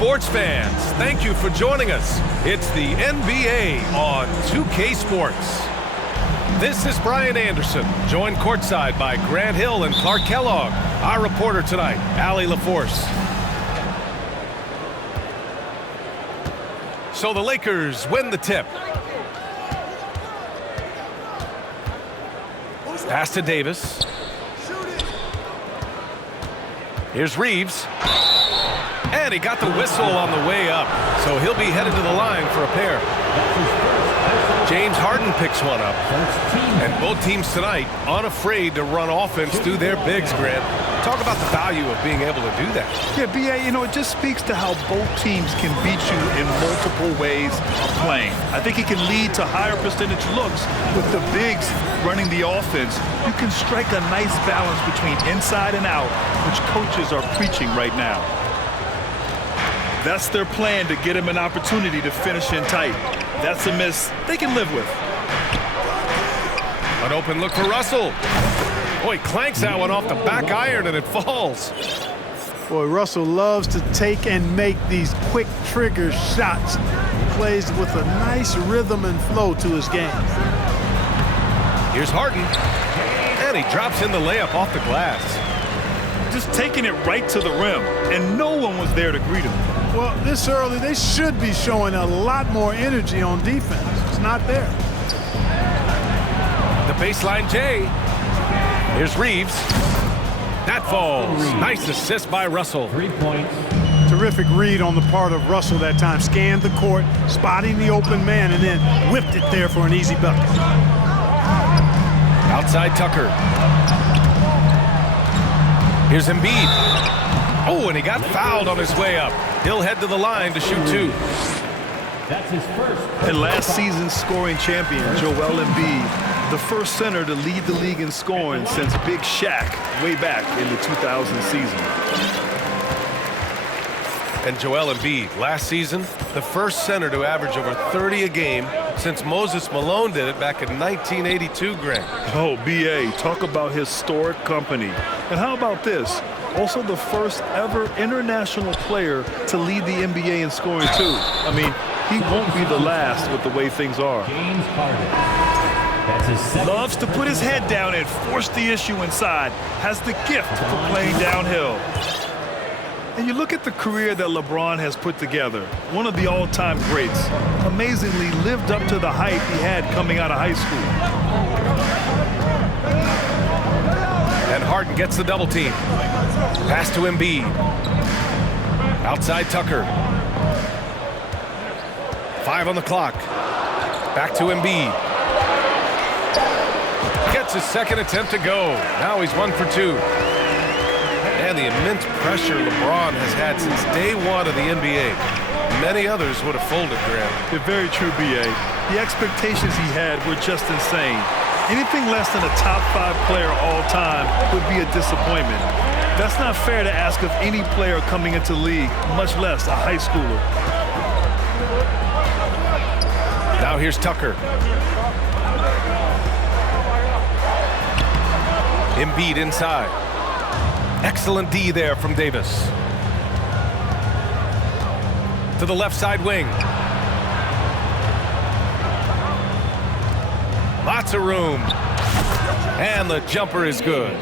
sports fans, thank you for joining us. It's the NBA on 2K Sports. This is Brian Anderson, joined courtside by Grant Hill and Clark Kellogg. Our reporter tonight, Allie LaForce. So the Lakers win the tip. Pass to Davis. Here's Reeves. And he got the whistle on the way up, so he'll be headed to the line for a pair. James Harden picks one up. And both teams tonight unafraid to run offense through their bigs, Grant. Talk about the value of being able to do that. Yeah, B.A., it just speaks to how both teams can beat you in multiple ways of playing. I think it can lead to higher percentage looks with the bigs running the offense. You can strike a nice balance between inside and out, which coaches are preaching right now. That's their plan, to get him an opportunity to finish in tight. That's a miss they can live with. An open look for Russell. Boy, clanks that one off the back iron and it falls. Boy, Russell loves to take and make these quick trigger shots. He plays with a nice rhythm and flow to his game. Here's Harden. And he drops in the layup off the glass. Just taking it right to the rim, and no one was there to greet him. Well, this early, they should be showing a lot more energy on defense. It's not there. The baseline J. Here's Reeves. That falls. Nice assist by Russell. 3 points. Terrific read on the part of Russell that time. Scanned the court, spotting the open man, and then whipped it there for an easy bucket. Outside Tucker. Here's Embiid. Oh, and he got fouled on his way up. He'll head to the line to shoot two. That's his first. And last season's scoring champion, Joel Embiid, the first center to lead the league in scoring since Big Shaq way back in the 2000 season. And Joel Embiid, last season, the first center to average over 30 a game since Moses Malone did it back in 1982, Grant. Oh, B.A., talk about historic company. And how about this? Also the first ever international player to lead the NBA in scoring, too. I mean, he won't be the last with the way things are. James Harden. That's his second. Loves to put his head down and force the issue inside. Has the gift for playing downhill. And you look at the career that LeBron has put together, one of the all-time greats, amazingly lived up to the hype he had coming out of high school. And Harden gets the double team. Pass to Embiid. Outside Tucker. 5 on the clock. Back to Embiid. Gets his second attempt to go. Now he's 1 for 2. And the immense pressure LeBron has had since day one of the NBA. Many others would have folded, Graham. They're very true, B.A. The expectations he had were just insane. Anything less than a top 5 player all time would be a disappointment. That's not fair to ask of any player coming into the league, much less a high schooler. Now here's Tucker. Embiid inside. Excellent D there from Davis. To the left side wing. Lots of room. And the jumper is good.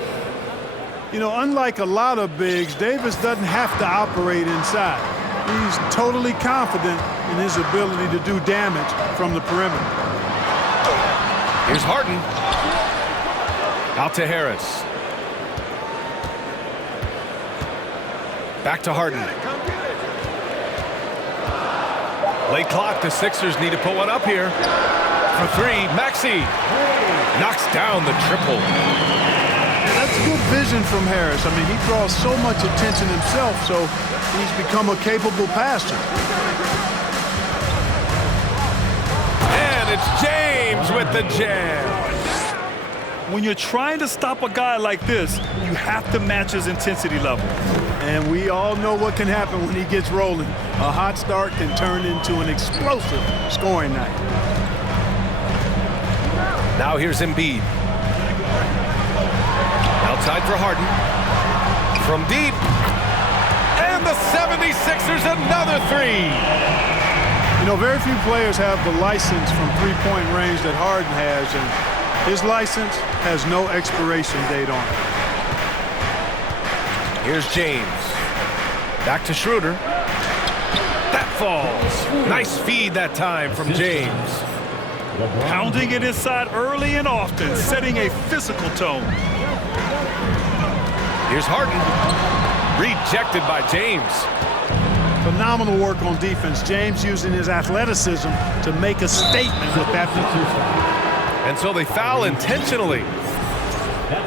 Unlike a lot of bigs, Davis doesn't have to operate inside. He's totally confident in his ability to do damage from the perimeter. Here's Harden. Out to Harris. Back to Harden. Late clock, the Sixers need to put one up here. For 3, Maxey knocks down the triple. That's good vision from Harris. I mean, he draws so much attention himself, so he's become a capable passer. And it's James with the jam. When you're trying to stop a guy like this, you have to match his intensity level. And we all know what can happen when he gets rolling. A hot start can turn into an explosive scoring night. Now here's Embiid. Outside for Harden. From deep. And And the 76ers another three. You know, very few players have the license from three-point range that Harden has, and his license has no expiration date on it. Here's James. Back to Schroeder. That falls. Nice feed that time from James. Pounding it inside early and often, setting a physical tone. Here's Harden. Rejected by James. Phenomenal work on defense. James using his athleticism to make a statement with that. And so they foul intentionally.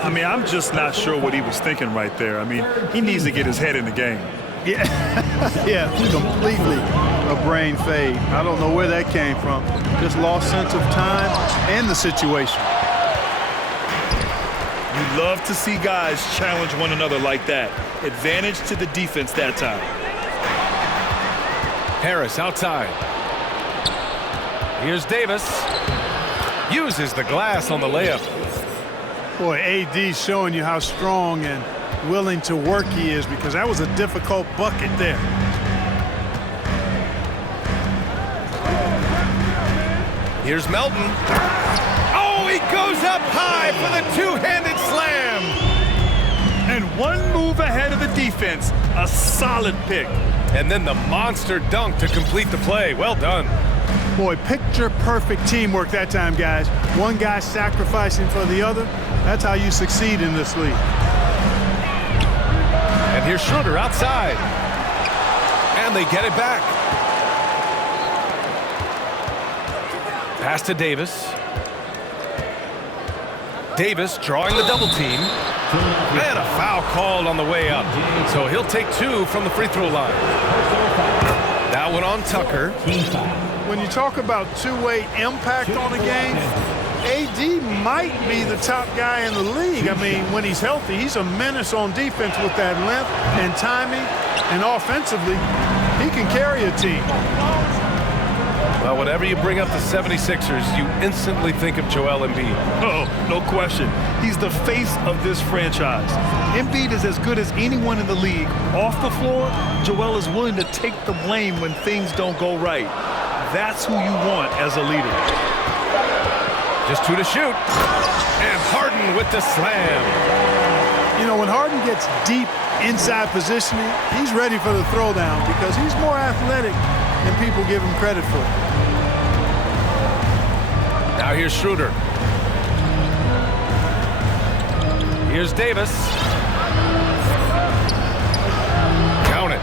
I mean, I'm just not sure what he was thinking right there. I mean, he needs to get his head in the game. Yeah, yeah, completely a brain fade. I don't know where that came from. Just lost sense of time and the situation. You love to see guys challenge one another like that. Advantage to the defense that time. Harris outside. Here's Davis. Uses the glass on the layup. Boy, AD's showing you how strong and willing to work he is, because that was a difficult bucket there. Here's Melton. Oh, he goes up high for the two-handed slam. And one move ahead of the defense. A solid pick. And then the monster dunk to complete the play. Well done. Boy, picture-perfect teamwork that time, guys. One guy sacrificing for the other. That's how you succeed in this league. And here's Schroeder outside. And they get it back. Pass to Davis. Davis drawing the double team. And a foul called on the way up. So he'll take two from the free throw line. That one on Tucker. When you talk about two-way impact on a game, AD might be the top guy in the league. I mean, when he's healthy, he's a menace on defense with that length and timing, and offensively, he can carry a team. Well, whenever you bring up the 76ers, you instantly think of Joel Embiid. Oh, no question. He's the face of this franchise. Embiid is as good as anyone in the league. Off the floor, Joel is willing to take the blame when things don't go right. That's who you want as a leader. Just two to shoot. And Harden with the slam. You know, when Harden gets deep inside positioning, he's ready for the throwdown because he's more athletic than people give him credit for. Now here's Schroeder. Here's Davis. Count it.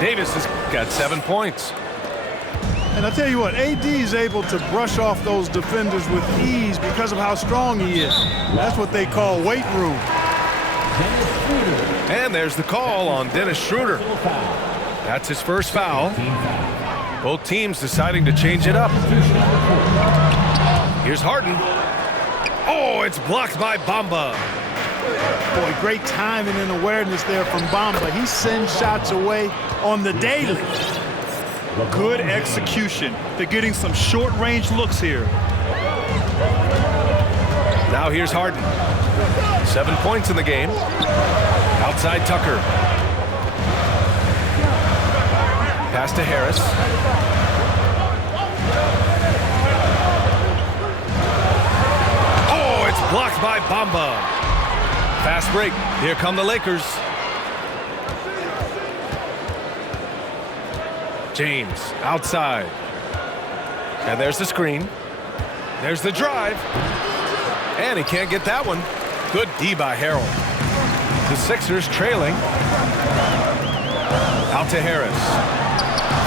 Davis has got 7 points. And I'll tell you what, AD is able to brush off those defenders with ease because of how strong he is. That's what they call weight room. And there's the call on Dennis Schroeder. That's his first foul. Both teams deciding to change it up. Here's Harden. Oh, it's blocked by Bamba. Boy, great timing and awareness there from Bamba. He sends shots away on the daily. Good execution. They're getting some short-range looks here. Now here's Harden. 7 points in the game. Outside Tucker. Pass to Harris. Oh, it's blocked by Bamba. Fast break. Here come the Lakers. James outside. And there's the screen. There's the drive. And he can't get that one. Good D by Harrell. The Sixers trailing. Out to Harris.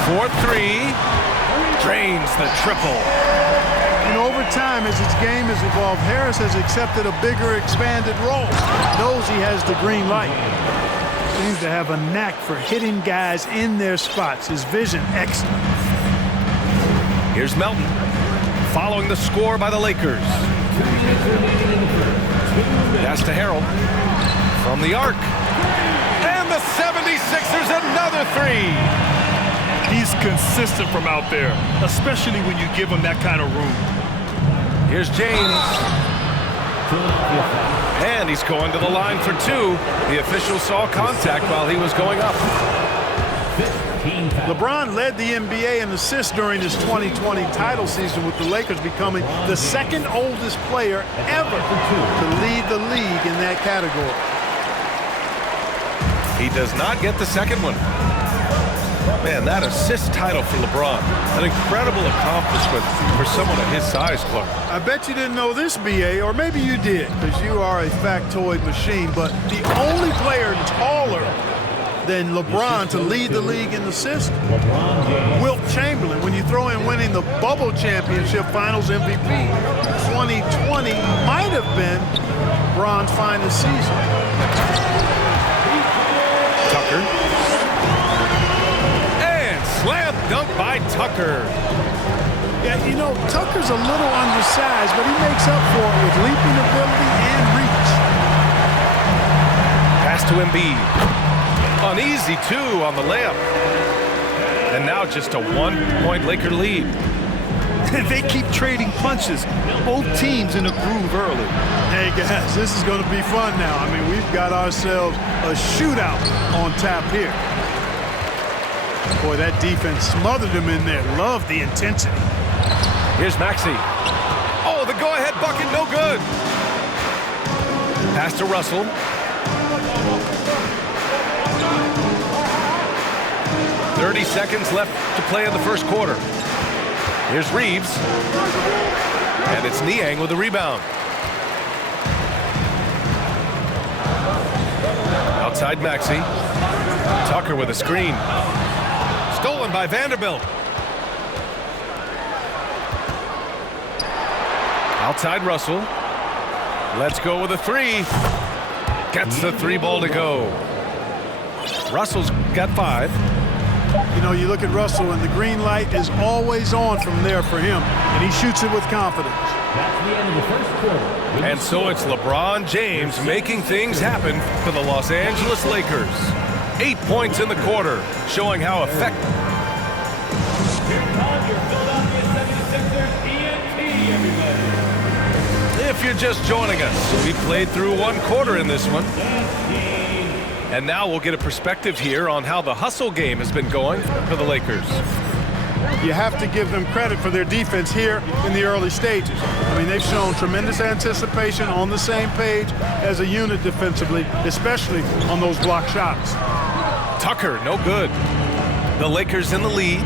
4-3. Drains the triple. And over time, as its game has evolved, Harris has accepted a bigger, expanded role. Knows he has the green light. Seems to have a knack for hitting guys in their spots. His vision, excellent. Here's Melton. Following the score by the Lakers. Pass to Harrell. From the arc. And the 76ers another three. He's consistent from out there, especially when you give him that kind of room. Here's James. And he's going to the line for two. The official saw contact while he was going up. LeBron led the NBA in assists during his 2020 title season, with the Lakers becoming the second oldest player ever to lead the league in that category. He does not get the second one. Man, that assist title for LeBron. An incredible accomplishment for someone of his size, Clark. I bet you didn't know this, B.A., or maybe you did, because you are a factoid machine, but the only player taller than LeBron to lead the league in assists, Wilt Chamberlain. When you throw in winning the Bubble Championship Finals MVP, 2020 might have been LeBron's finest season. Tucker. And slam dunk by Tucker. Yeah, you know, Tucker's a little undersized, but he makes up for it with leaping ability and reach. Pass to Embiid. An easy two on the layup. And now just a 1-point Laker lead. They keep trading punches. Both teams in a groove early. Hey, guys, this is going to be fun now. I mean, we've got ourselves a shootout on tap here. Boy, that defense smothered him in there. Love the intensity. Here's Maxey. Oh, the go-ahead bucket, no good. Pass to Russell. .30 seconds left to play in the first quarter. Here's Reeves. And it's Niang with the rebound. Outside Maxey. Tucker with a screen. Stolen by Vanderbilt. Outside Russell. Let's go with a three. Gets the three ball to go. Russell's got 5. You know, you look at Russell, and the green light is always on from there for him, and he shoots it with confidence. That's the end of the first quarter. And so it's LeBron James making things happen for the Los Angeles Lakers. 8 points in the quarter, showing how effective. If you're just joining us, we played through one quarter in this one. And now we'll get a perspective here on how the hustle game has been going for the Lakers. You have to give them credit for their defense here in the early stages. I mean, they've shown tremendous anticipation, on the same page as a unit defensively, especially on those block shots. Tucker, no good. The Lakers in the lead.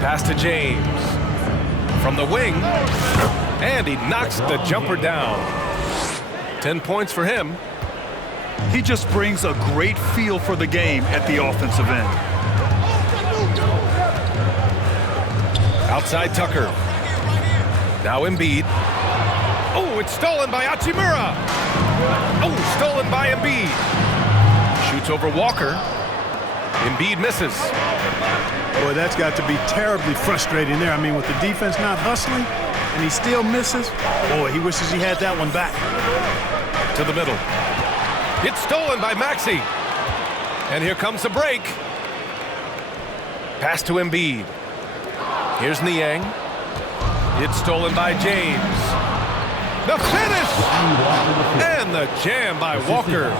Pass to James. From the wing. And he knocks the jumper down. 10 points for him. He just brings a great feel for the game at the offensive end. Outside Tucker. Now Embiid. Oh, it's stolen by Hachimura. Oh, stolen by Embiid. Shoots over Walker. Embiid misses. Boy, that's got to be terribly frustrating there. I mean, with the defense not hustling and he still misses, boy, he wishes he had that one back. To the middle. It's stolen by Maxey. And here comes the break. Pass to Embiid. Here's Niang. It's stolen by James. The finish! And the jam by Walker.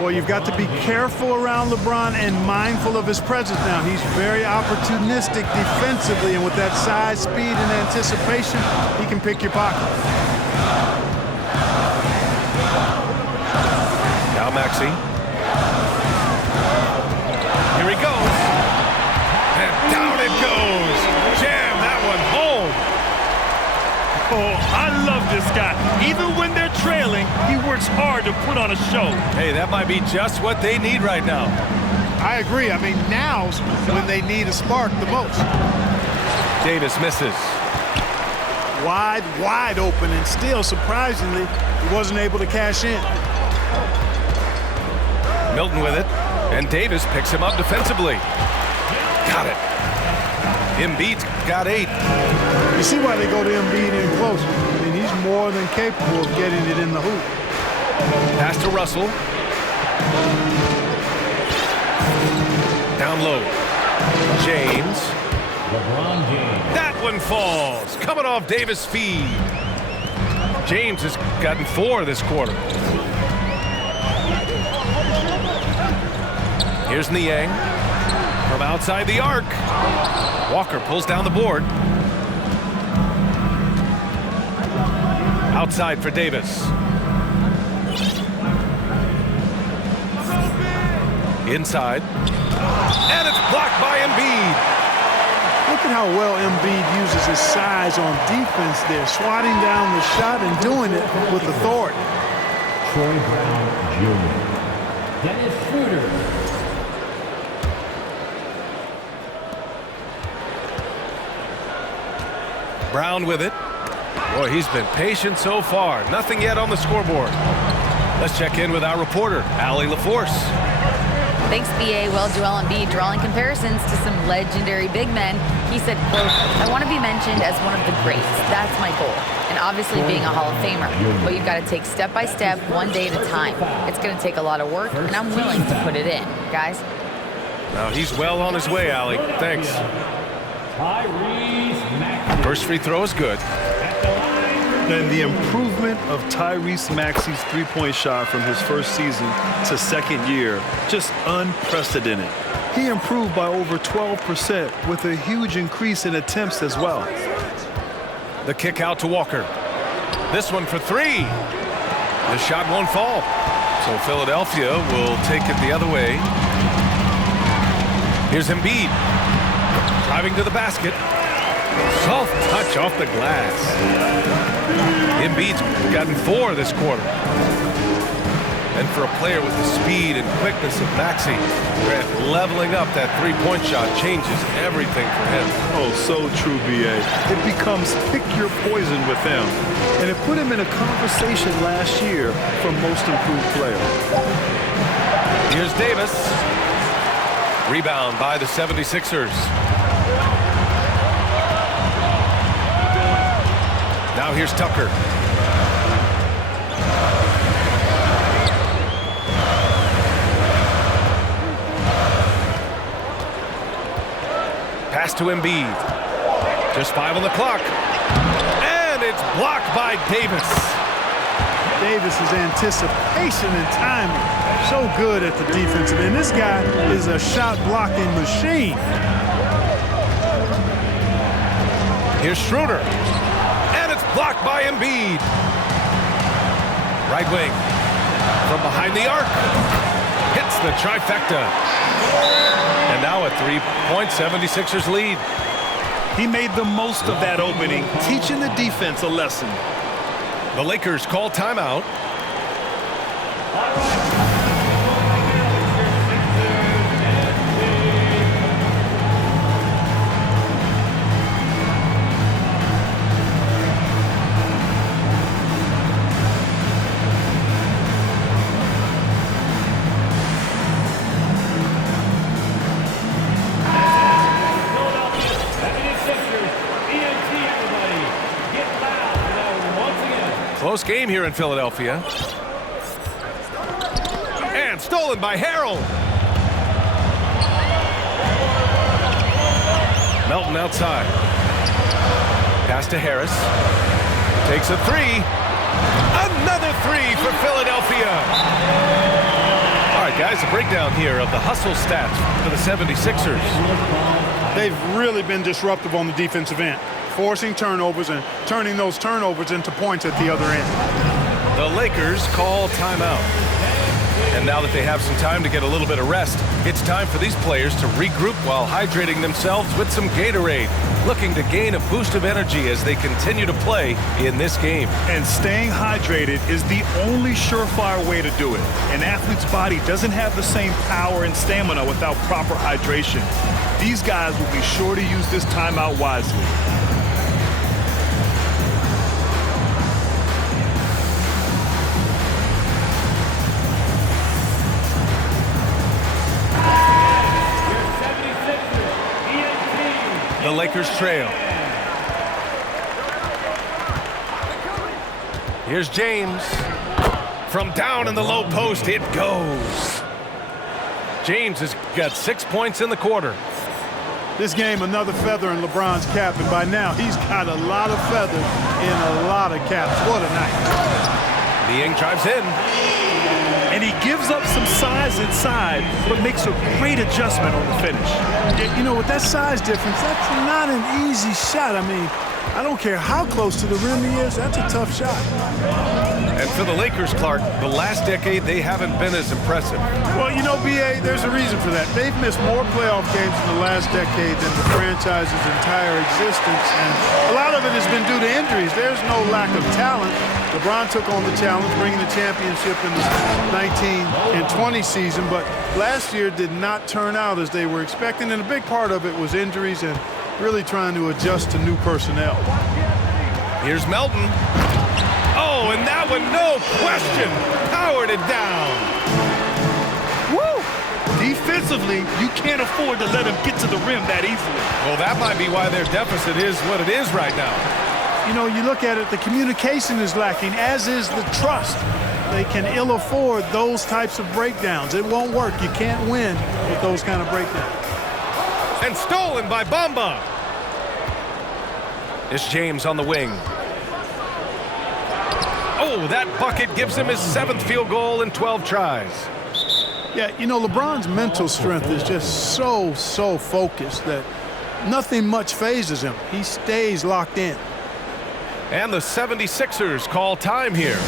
Well, you've got to be careful around LeBron and mindful of his presence now. He's very opportunistic defensively, and with that size, speed, and anticipation, he can pick your pocket. Now Maxey. Here he goes. And down it goes. Jam that one home. Oh, I love this guy. Even when they're trailing, he works hard to put on a show. Hey, that might be just what they need right now. I agree. I mean, now's when they need a spark the most. Davis misses. Wide open, and still, surprisingly, he wasn't able to cash in. Milton with it, and Davis picks him up defensively. Got it. Embiid's got 8. You see why they go to Embiid in close. I mean, he's more than capable of getting it in the hoop. Pass to Russell. Down low. James. LeBron James. That one falls. Coming off Davis' feed. James has gotten 4 this quarter. Here's Niang from outside the arc. Walker pulls down the board. Outside for Davis. Inside. And it's blocked by Embiid. Look at how well Embiid uses his size on defense there, swatting down the shot and doing it with authority. Troy Brown Jr. Dennis Schroeder. Brown with it. Boy, he's been patient so far. Nothing yet on the scoreboard. Let's check in with our reporter, Allie LaForce. Thanks, B.A. Well, Joel Embiid drawing comparisons to some legendary big men. He said, quote, "I want to be mentioned as one of the greats. That's my goal. And obviously being a Hall of Famer. But you've got to take step by step, one day at a time. It's going to take a lot of work, and I'm willing to put it in, guys." Now he's well on his way, Allie. Thanks. First free throw is good. And the improvement of Tyrese Maxey's three-point shot from his first season to second year, just unprecedented. He improved by over 12% with a huge increase in attempts as well. The kick out to Walker. This one for 3. The shot won't fall. So Philadelphia will take it the other way. Here's Embiid. Driving to the basket. Soft touch off the glass. Embiid's gotten 4 this quarter. And for a player with the speed and quickness of Maxey, Grant, leveling up that three-point shot changes everything for him. Oh, so true, B.A. It becomes pick your poison with him. And it put him in a conversation last year for most improved player. Here's Davis. Rebound by the 76ers. Now here's Tucker. Pass to Embiid. Just 5 on the clock. And it's blocked by Davis. Davis's anticipation and timing, so good at the defensive end. This guy is a shot blocking machine. Here's Schroeder. And it's blocked by Embiid. Right wing. From behind the arc. Hits the trifecta. And now a 3-point 76ers lead. He made the most of that opening, teaching the defense a lesson. The Lakers call timeout. Close game here in Philadelphia. And stolen by Harrell. Melton outside. Pass to Harris. Takes a 3. Another 3 for Philadelphia. All right, guys, a breakdown here of the hustle stats for the 76ers. They've really been disruptive on the defensive end, forcing turnovers and turning those turnovers into points at the other end. The Lakers call timeout. And now that they have some time to get a little bit of rest, it's time for these players to regroup while hydrating themselves with some Gatorade, looking to gain a boost of energy as they continue to play in this game. And staying hydrated is the only surefire way to do it. An athlete's body doesn't have the same power and stamina without proper hydration. These guys will be sure to use this timeout wisely. The Lakers trail. Here's James. From down in the low post, it goes. James has got 6 points in the quarter. This game, another feather in LeBron's cap, and by now he's got a lot of feathers in a lot of caps. What a night. Niang drives in. And he gives up some size inside, but makes a great adjustment on the finish. You know, with that size difference, that's not an easy shot. I mean, I don't care how close to the rim he is, that's a tough shot. And for the Lakers, Clark, the last decade, they haven't been as impressive. Well, you know, B.A., there's a reason for that. They've missed more playoff games in the last decade than the franchise's entire existence, and a lot of it has been due to injuries. There's no lack of talent. LeBron took on the challenge, bringing the championship in the 19 and 20 season, but last year did not turn out as they were expecting, and a big part of it was injuries and really trying to adjust to new personnel. Here's Melton. Oh, and that one, no question, powered it down. Woo! Defensively, you can't afford to let him get to the rim that easily. Well, that might be why their deficit is what it is right now. You know, you look at it, the communication is lacking, as is the trust. They can ill afford those types of breakdowns. It won't work. You can't win with those kind of breakdowns. And stolen by Bamba. It's James on the wing. Oh, that bucket gives him his 7th field goal in 12 tries. Yeah, you know, LeBron's mental strength is just so focused that nothing much phases him. He stays locked in. And the 76ers call time here.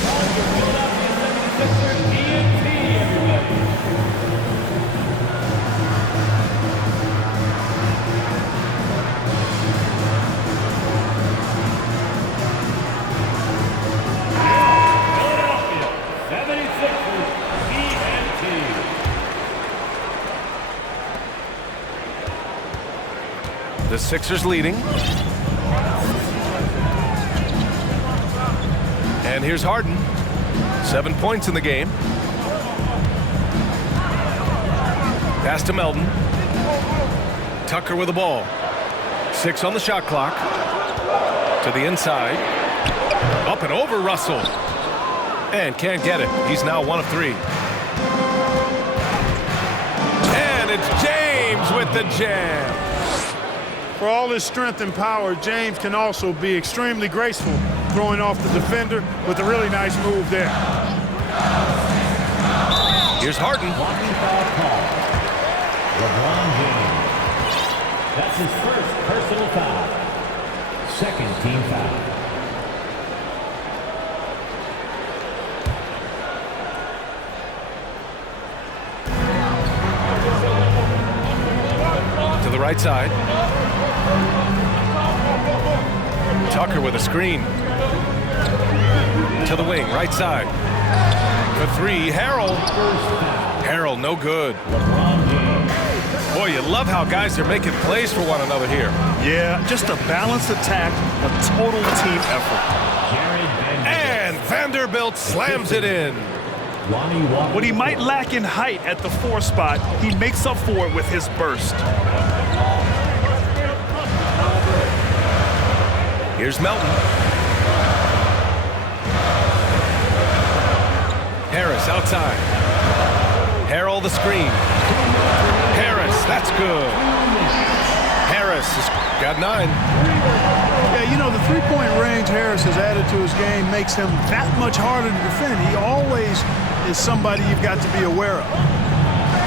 The Sixers leading. And here's Harden. 7 points in the game. Pass to Melton. Tucker with the ball. 6 on the shot clock. To the inside. Up and over Russell. And can't get it. He's now 1 of 3. And it's James with the jam. For all his strength and power, James can also be extremely graceful, throwing off the defender with a really nice move there. Here's Harden. LeBron James. That's his first personal foul. Second team foul. To the right side. Tucker with a screen. To the wing, right side. For 3, Harrell. Harrell, no good. Boy, you love how guys are making plays for one another here. Yeah, just a balanced attack, a total team effort. And Vanderbilt slams it in. What he might lack in height at the 4 spot, he makes up for it with his burst. Here's Melton. Harris outside. Harrell the screen. Harris, that's good. Harris has got 9. Yeah, you know, the three-point range Harris has added to his game makes him that much harder to defend. He always is somebody you've got to be aware of.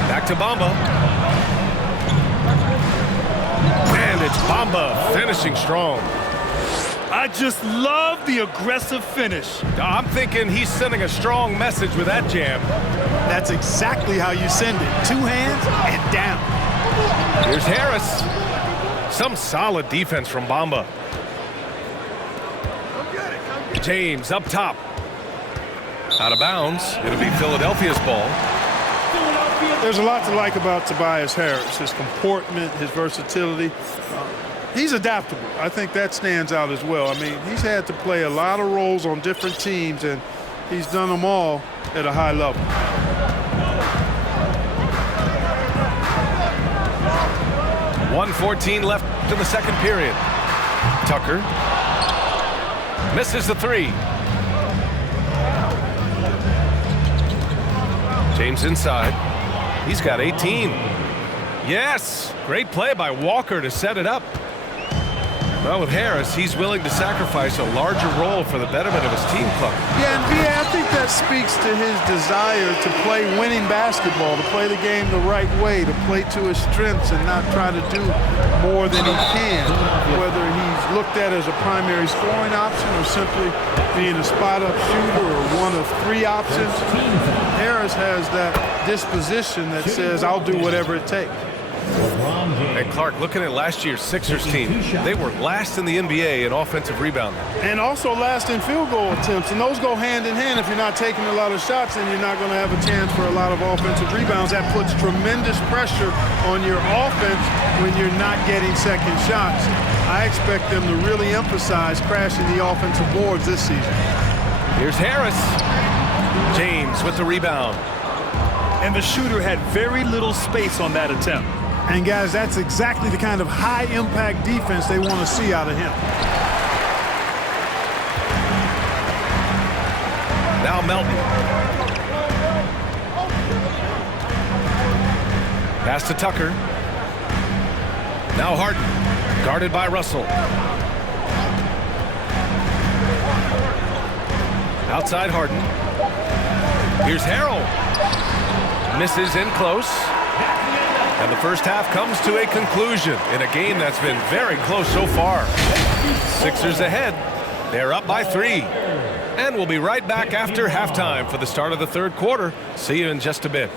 Back to Bamba. And it's Bamba finishing strong. I just love the aggressive finish. I'm thinking he's sending a strong message with that jam. That's exactly how you send it. 2 hands and down. Here's Harris. Some solid defense from Bamba. James up top. Out of bounds. It'll be Philadelphia's ball. There's a lot to like about Tobias Harris. His comportment, his versatility. He's adaptable. I think that stands out as well. I mean, he's had to play a lot of roles on different teams, and he's done them all at a high level. .114 left in the second period. Tucker misses the 3. James inside. He's got 18. Yes, great play by Walker to set it up. Well, with Harris, he's willing to sacrifice a larger role for the betterment of his team club. Yeah, and B.A., I think that speaks to his desire to play winning basketball, to play the game the right way, to play to his strengths and not try to do more than he can, whether he's looked at as a primary scoring option or simply being a spot-up shooter or one of 3 options. Harris has that disposition that says, I'll do whatever it takes. And Clark, looking at last year's Sixers team, they were last in the NBA in offensive rebounding. And also last in field goal attempts, and those go hand in hand. If you're not taking a lot of shots, then you're not going to have a chance for a lot of offensive rebounds. That puts tremendous pressure on your offense when you're not getting second shots. I expect them to really emphasize crashing the offensive boards this season. Here's Harris. James with the rebound. And the shooter had very little space on that attempt. And guys, that's exactly the kind of high-impact defense they want to see out of him. Now Melton. Pass to Tucker. Now Harden, guarded by Russell. Outside Harden. Here's Harrell. Misses in close. And the first half comes to a conclusion in a game that's been very close so far. Sixers ahead. They're up by 3. And we'll be right back after halftime for the start of the third quarter. See you in just a bit.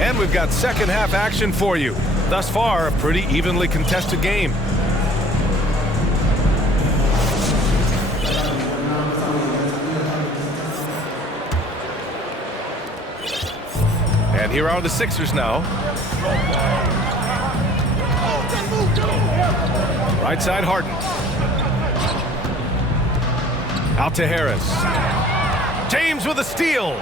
And we've got second half action for you. Thus far, a pretty evenly contested game. And here are the Sixers now. Right side Harden. Out to Harris. James with a steal.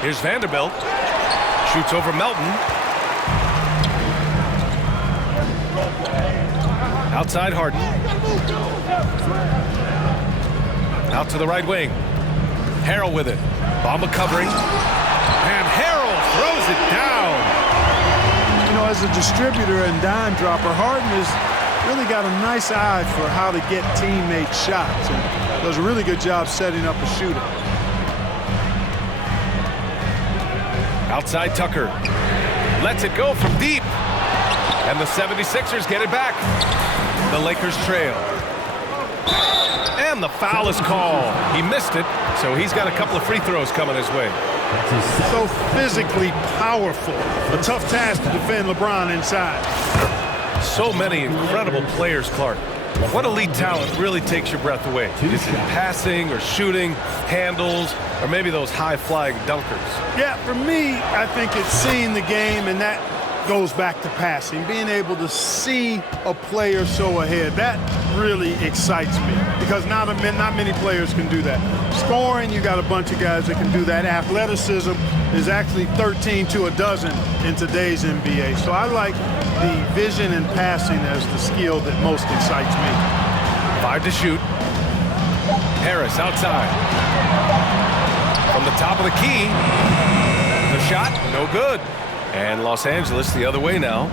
Here's Vanderbilt. Shoots over Melton. Outside Harden. Out to the right wing. Harrell with it. Bamba covering. And Harrell throws it down. You know, as a distributor and dime dropper, Harden has really got a nice eye for how to get teammates shots and does a really good job setting up a shooter. Outside Tucker. Lets it go from deep. And the 76ers get it back. The Lakers trail. And the foul is called. He missed it, so he's got a couple of free throws coming his way. So physically powerful. A tough task to defend LeBron inside. So many incredible players, Clark. What elite talent really takes your breath away? Is it passing or shooting, handles, or maybe those high-flying dunkers? Yeah, for me, I think it's seeing the game, and that goes back to passing. Being able to see a player so ahead, that really excites me because not many players can do that. Scoring, you got a bunch of guys that can do that. Athleticism is actually 13 to a dozen in today's NBA. So I like the vision and passing as the skill that most excites me. 5 to shoot. Harris outside. From the top of the key. The shot, no good. And Los Angeles the other way now.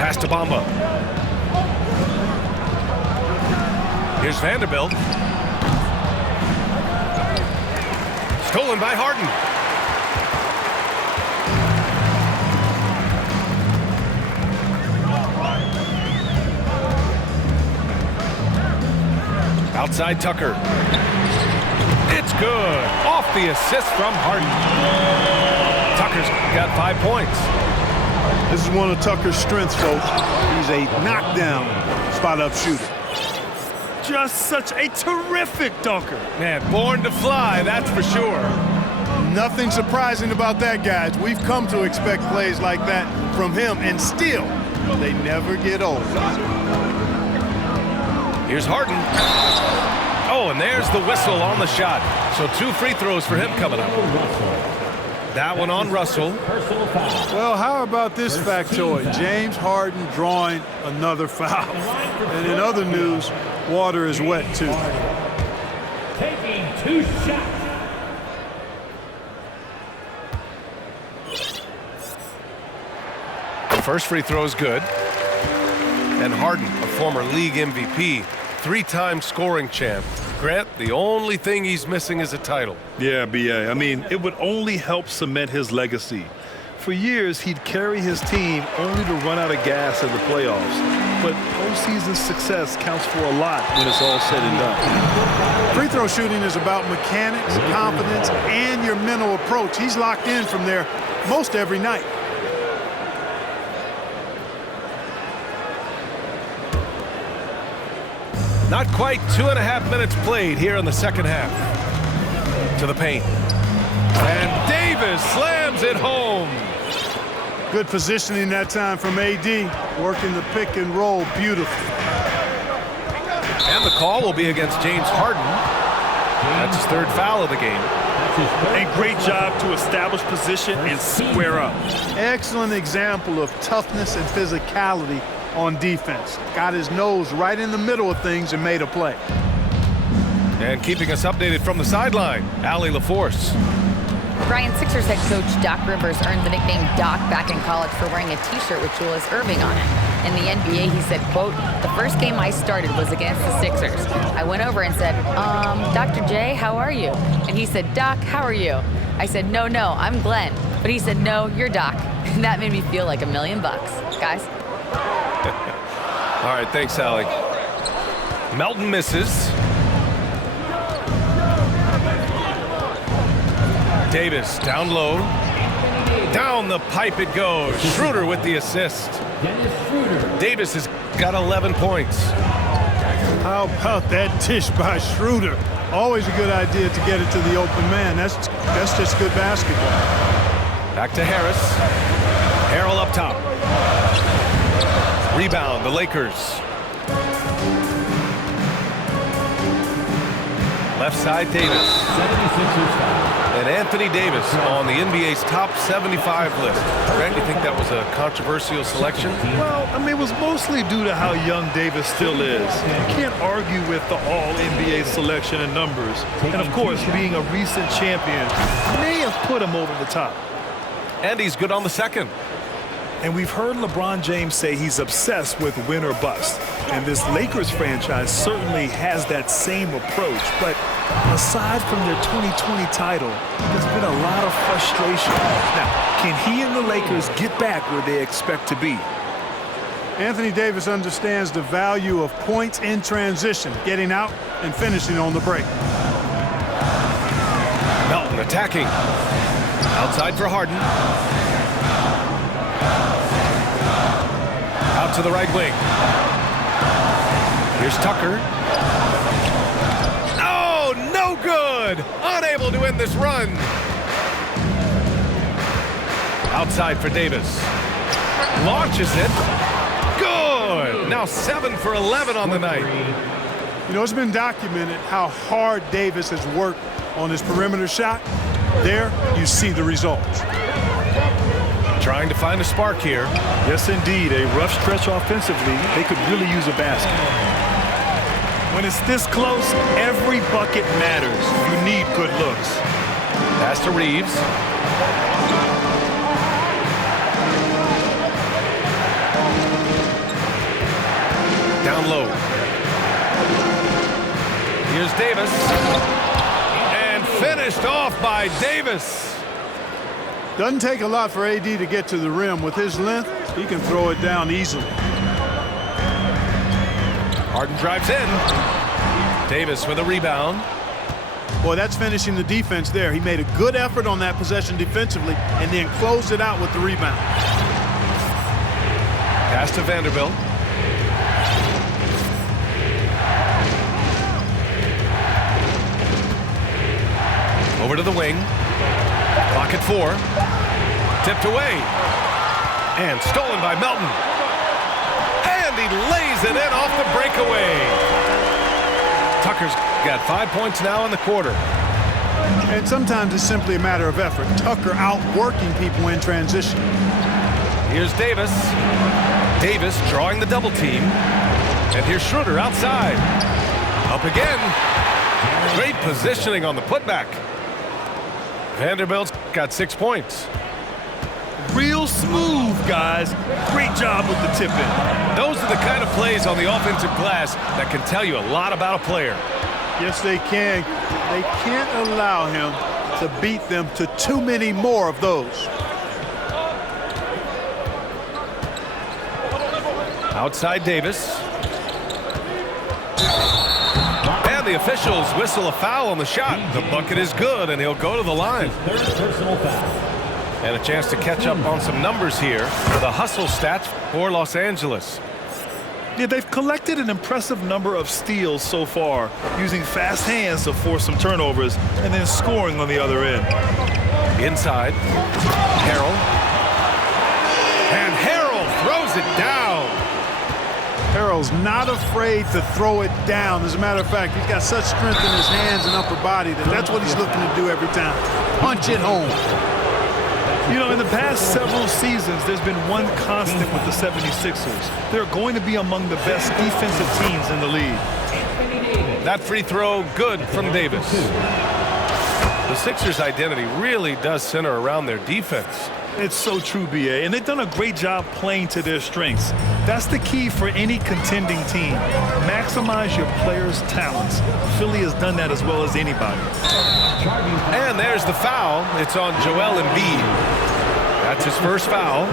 Pass to Bamba. Here's Vanderbilt. Stolen by Harden. Outside Tucker. It's good. Off the assist from Harden. Tucker's got 5 points. This is one of Tucker's strengths, folks. He's a knockdown spot-up shooter. Just such a terrific dunker. Man, born to fly, that's for sure. Nothing surprising about that, guys. We've come to expect plays like that from him, and still, they never get old. Here's Harden. Oh, and there's the whistle on the shot. So 2 free throws for him coming up. That one on Russell. Well, how about this factoid? James Harden drawing another foul. And in other news, water is wet too. two shots. The first free throw is good. And Harden, a former league MVP, 3-time scoring champ. Grant, the only thing he's missing is a title. Yeah, B.A. I mean, it would only help cement his legacy. For years, he'd carry his team only to run out of gas in the playoffs. But postseason success counts for a lot when it's all said and done. Free throw shooting is about mechanics, confidence, and your mental approach. He's locked in from there most every night. Not quite 2.5 minutes played here in the second half. To the paint. And Davis slams it home. Good positioning that time from A.D. Working the pick and roll beautifully. And the call will be against James Harden. That's his third foul of the game. A great job to establish position and square up. Excellent example of toughness and physicality on defense. Got his nose right in the middle of things and made a play. And keeping us updated from the sideline, Allie LaForce. Brian, Sixers head coach Doc Rivers earned the nickname Doc back in college for wearing a t-shirt with Julius Erving on it. In the NBA, he said, quote, "The first game I started was against the Sixers. I went over and said, Dr. J, how are you?" And he said, "Doc, how are you?" I said, no, I'm Glenn." But he said, "No, you're Doc." And that made me feel like $1 million. Guys. All right, thanks, Allie. Melton misses. Davis down low. Down the pipe it goes. Schroeder with the assist. Davis has got 11 points. How about that dish by Schroeder? Always a good idea to get it to the open man. That's just good basketball. Back to Harris. Harrell up top. Rebound, the Lakers. Left side, Davis. 76ers foul. And Anthony Davis on the NBA's top 75 list. Grant, you think that was a controversial selection? Well, I mean, it was mostly due to how young Davis still is. You can't argue with the all-NBA selection and numbers. And, of course, being a recent champion may have put him over the top. And he's good on the second. And we've heard LeBron James say he's obsessed with win or bust. And this Lakers franchise certainly has that same approach. But aside from their 2020 title, there's been a lot of frustration. Now, can he and the Lakers get back where they expect to be? Anthony Davis understands the value of points in transition, getting out and finishing on the break. Melton attacking. Outside for Harden. Out to the right wing. Here's Tucker. Oh, no good! Unable to end this run. Outside for Davis. Launches it. Good! Now 7 for 11 on the night. You know, it's been documented how hard Davis has worked on his perimeter shot. There, you see the results. Trying to find a spark here. Yes, indeed. A rough stretch offensively. They could really use a basket. When it's this close, every bucket matters. You need good looks. Pass to Reeves. Down low. Here's Davis. And finished off by Davis. Doesn't take a lot for AD to get to the rim. With his length, he can throw it down easily. Harden drives in. Davis with a rebound. Boy, that's finishing the defense there. He made a good effort on that possession defensively and then closed it out with the rebound. Pass to Vanderbilt. Over to the wing. Clock at 4. Tipped away. And stolen by Melton. And he lays it in off the breakaway. Tucker's got 5 points now in the quarter. And sometimes it's simply a matter of effort. Tucker outworking people in transition. Here's Davis. Davis drawing the double team. And here's Schroeder outside. Up again. Great positioning on the putback. Vanderbilt's got 6 points. Real smooth, guys. Great job with the tip-in. Those are the kind of plays on the offensive glass that can tell you a lot about a player. Yes, they can. They can't allow him to beat them to too many more of those. Outside Davis. And the officials whistle a foul on the shot. The bucket is good, and he'll go to the line. Third personal foul. And a chance to catch up on some numbers here. The hustle stats for Los Angeles. Yeah, they've collected an impressive number of steals so far, using fast hands to force some turnovers and then scoring on the other end. Inside. Harrell. And Harrell throws it down. Harrell's not afraid to throw it down. As a matter of fact, he's got such strength in his hands and upper body that that's what he's looking to do every time. Punch it home. You know, in the past several seasons, there's been one constant with the 76ers. They're going to be among the best defensive teams in the league. That free throw good from Davis. The Sixers' identity really does center around their defense. It's so true, B.A., and they've done a great job playing to their strengths. That's the key for any contending team. Maximize your players' talents. Philly has done that as well as anybody. And there's the foul. It's on Joel Embiid. That's his first foul.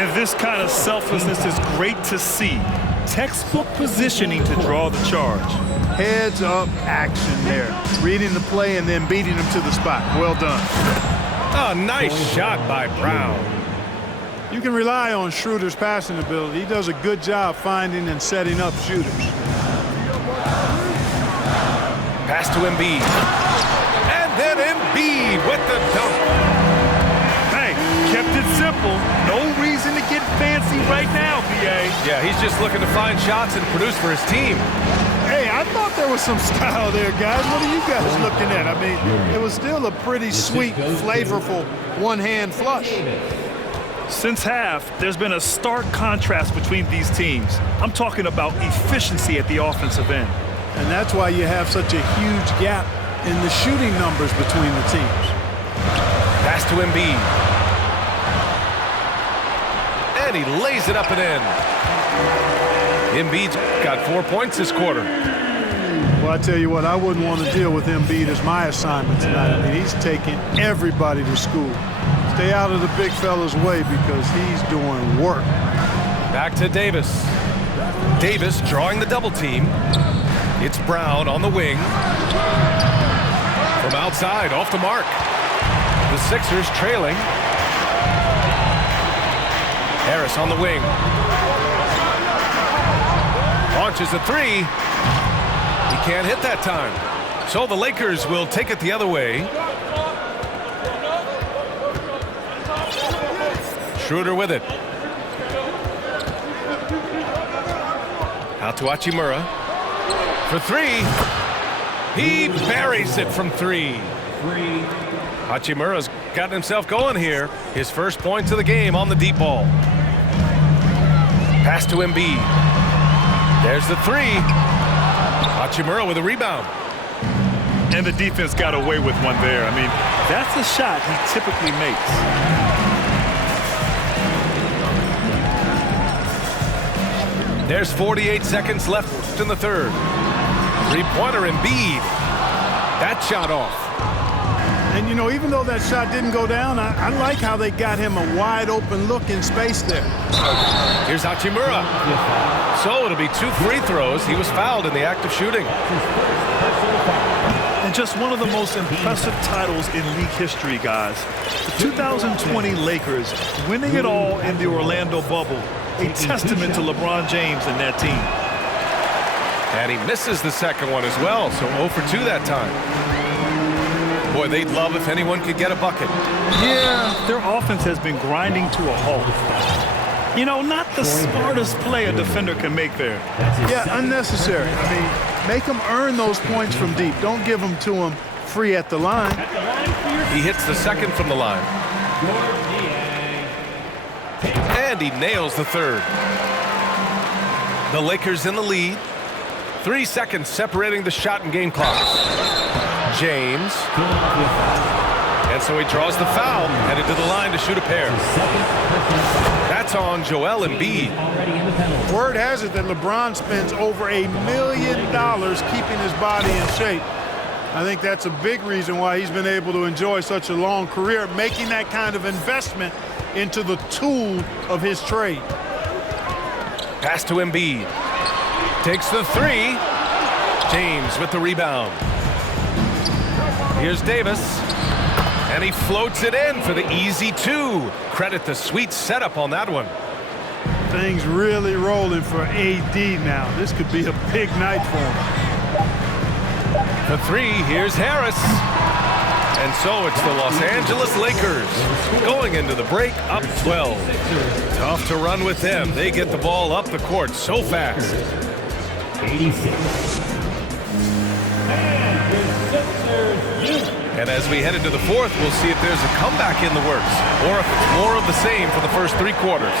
And this kind of selflessness is great to see. Textbook positioning to draw the charge. Heads up action there. Reading the play and then beating him to the spot. Well done. Oh, nice shot by Brown. You can rely on Schroeder's passing ability. He does a good job finding and setting up shooters. Pass to Embiid. And then Embiid with the dunk. Hey, kept it simple. No reason to get fancy right now, B.A. Yeah, he's just looking to find shots and produce for his team. Hey, I thought there was some style there, guys. What are you guys looking at? I mean, it was still a pretty sweet, flavorful one-hand flush. Since half, there's been a stark contrast between these teams. I'm talking about efficiency at the offensive end. And that's why you have such a huge gap in the shooting numbers between the teams. Pass to Embiid. And he lays it up and in. Embiid's got 4 points this quarter. Well, I tell you what, I wouldn't want to deal with Embiid as my assignment tonight. I mean, he's taking everybody to school. Stay out of the big fella's way because he's doing work. Back to Davis. Davis drawing the double team. It's Brown on the wing. From outside, off the mark. The Sixers trailing. Harris on the wing. Launches a three. He can't hit that time. So the Lakers will take it the other way. Schroeder with it. Out to Hachimura. For three. He buries it from three. Hachimura's gotten himself going here. His first points of the game on the deep ball. Pass to Embiid. There's the three. Hachimura with a rebound. And the defense got away with one there. I mean, that's a shot he typically makes. There's 48 seconds left in the third. Three-pointer Embiid. That shot off. And, you know, even though that shot didn't go down, I like how they got him a wide-open look in space there. Here's Hachimura. So it'll be 2 free throws. He was fouled in the act of shooting. And just one of the most impressive titles in league history, guys. The 2020 Lakers winning it all in the Orlando bubble. A testament to LeBron James and that team. And he misses the second one as well, so 0 for 2 that time. Boy, they'd love if anyone could get a bucket. Yeah, their offense has been grinding to a halt. You know, not the smartest play a defender can make there. Yeah, unnecessary. I mean, make them earn those points from deep. Don't give them to them free at the line. He hits the second from the line. And he nails the third. The Lakers in the lead. 3 seconds separating the shot and game clocks. James. And so he draws the foul, headed to the line to shoot a pair. That's on Joel Embiid. Word has it that LeBron spends over $1 million keeping his body in shape. I think that's a big reason why he's been able to enjoy such a long career, making that kind of investment into the tool of his trade. Pass to Embiid. Takes the three. James with the rebound. Here's Davis. And he floats it in for the easy two. Credit the sweet setup on that one. Things really rolling for AD now. This could be a big night for him. For three, here's Harris. And so it's the Los Angeles Lakers going into the break up 12. Tough to run with them. They get the ball up the court so fast. 86. And as we head into the fourth, we'll see if there's a comeback in the works or if it's more of the same for the first 3 quarters.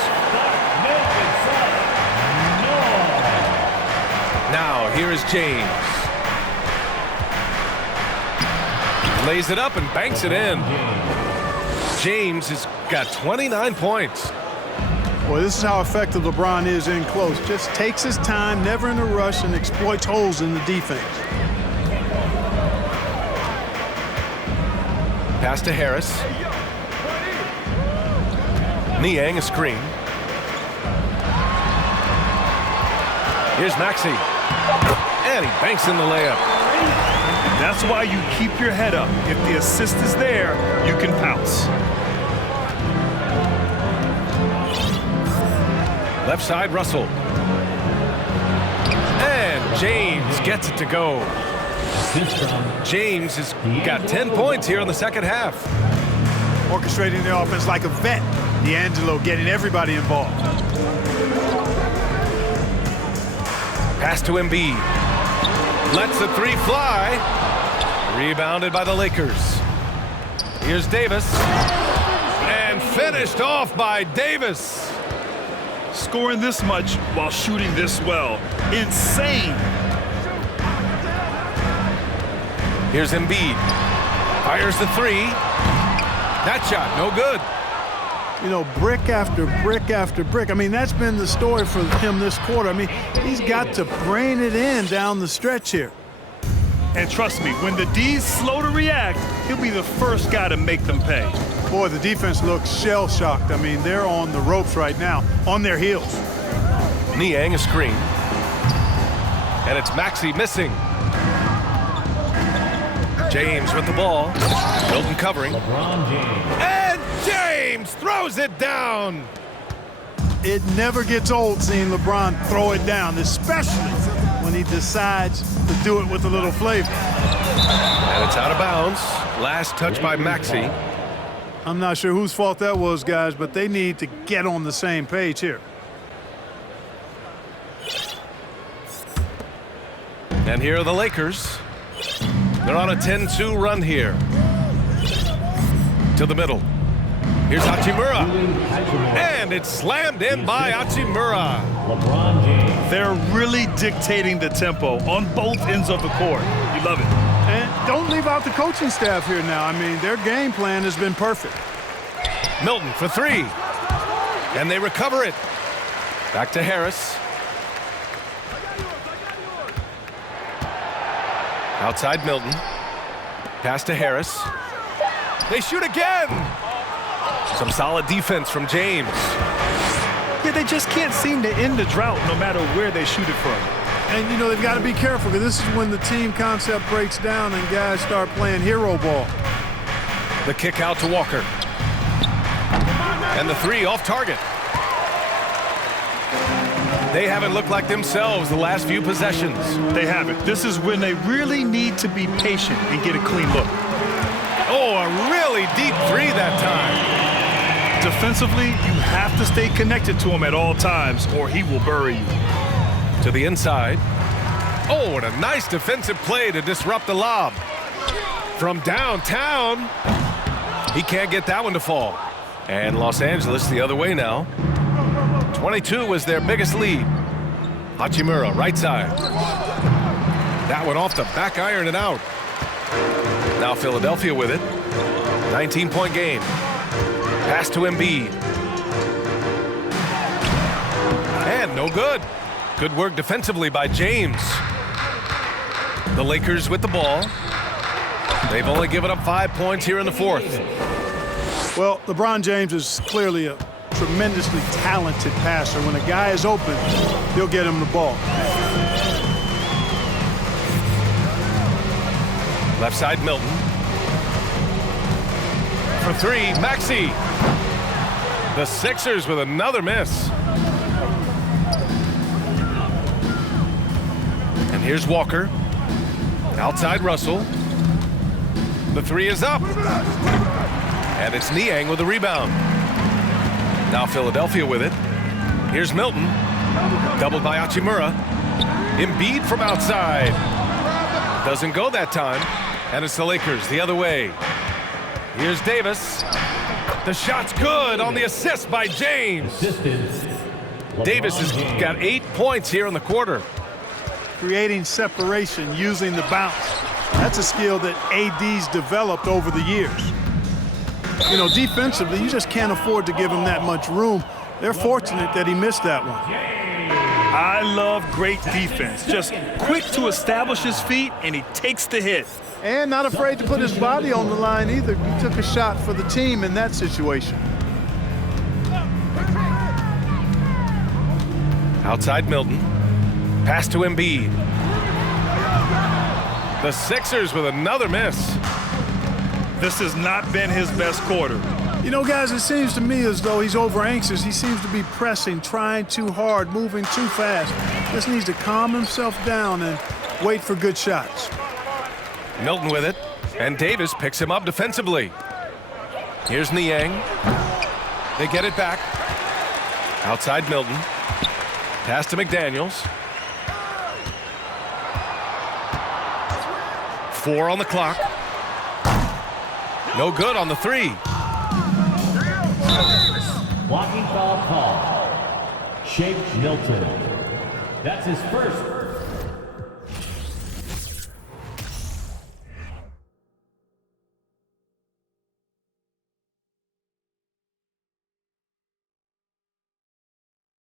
Now, here is James. Lays it up and banks it in. James has got 29 points. Boy, this is how effective LeBron is in close. Just takes his time, never in a rush, and exploits holes in the defense. Pass to Harris. Niang a screen. Here's Maxey. And he banks in the layup. That's why you keep your head up. If the assist is there, you can pounce. Left side, Russell. And James gets it to go. James has got 10 points here in the second half. Orchestrating the offense like a vet. D'Angelo getting everybody involved. Pass to Embiid. Lets the three fly. Rebounded by the Lakers. Here's Davis. And finished off by Davis. Scoring this much while shooting this well. Insane. Here's Embiid. Fires the three. That shot, no good. You know, brick after brick after brick. I mean, that's been the story for him this quarter. I mean, he's got to brain it in down the stretch here. And trust me, when the D's slow to react, he'll be the first guy to make them pay. Boy, the defense looks shell-shocked. I mean, they're on the ropes right now, on their heels. Niang a screen. And it's Maxey missing. James with the ball. Milton covering. LeBron James. And James throws it down. It never gets old seeing LeBron throw it down, especially when he decides to do it with a little flavor. And it's out of bounds. Last touch by Maxey. I'm not sure whose fault that was, guys, but they need to get on the same page here. And here are the Lakers. They're on a 10-2 run here. To the middle. Here's Hachimura. And it's slammed in by Hachimura. LeBron James. They're really dictating the tempo on both ends of the court. You love it. And don't leave out the coaching staff here now. I mean, their game plan has been perfect. Milton for three. And they recover it. Back to Harris. Outside Milton. Pass to Harris. They shoot again. Some solid defense from James. Yeah, they just can't seem to end the drought no matter where they shoot it from. And, you know, they've got to be careful because this is when the team concept breaks down and guys start playing hero ball. The kick out to Walker. And the three off target. They haven't looked like themselves the last few possessions. They haven't. This is when they really need to be patient and get a clean look. Oh, a really deep three that time. Defensively, you have to stay connected to him at all times or he will bury you. To the inside. Oh, and a nice defensive play to disrupt the lob. From downtown. He can't get that one to fall. And Los Angeles the other way now. 22 was their biggest lead. Hachimura, right side. That one off the back iron and out. Now Philadelphia with it. 19-point game. Pass to Embiid. And no good. Good work defensively by James. The Lakers with the ball. They've only given up 5 points here in the fourth. Well, LeBron James is clearly a tremendously talented passer. When a guy is open, he'll get him the ball. Left side, Milton. For three, Maxey. The Sixers with another miss. And here's Walker. Outside Russell. The three is up. And it's Niang with the rebound. Now Philadelphia with it. Here's Milton. Doubled by Hachimura. Embiid from outside. Doesn't go that time. And it's the Lakers the other way. Here's Davis. The shot's good on the assist by James. Davis has got 8 points here in the quarter. Creating separation using the bounce. That's a skill that AD's developed over the years. You know, defensively, you just can't afford to give him that much room. They're fortunate that he missed that one. I love great defense. Just quick to establish his feet, and he takes the hit. And not afraid to put his body on the line either. He took a shot for the team in that situation. Outside Milton. Pass to Embiid. The Sixers with another miss. This has not been his best quarter. You know, guys, it seems to me as though he's over anxious. He seems to be pressing, trying too hard, moving too fast. Just needs to calm himself down and wait for good shots. Milton with it, and Davis picks him up defensively. Here's Niang. They get it back. Outside Milton. Pass to McDaniels. 4 on the clock. No good on the three. Blocking foul call. Shake Milton. That's his first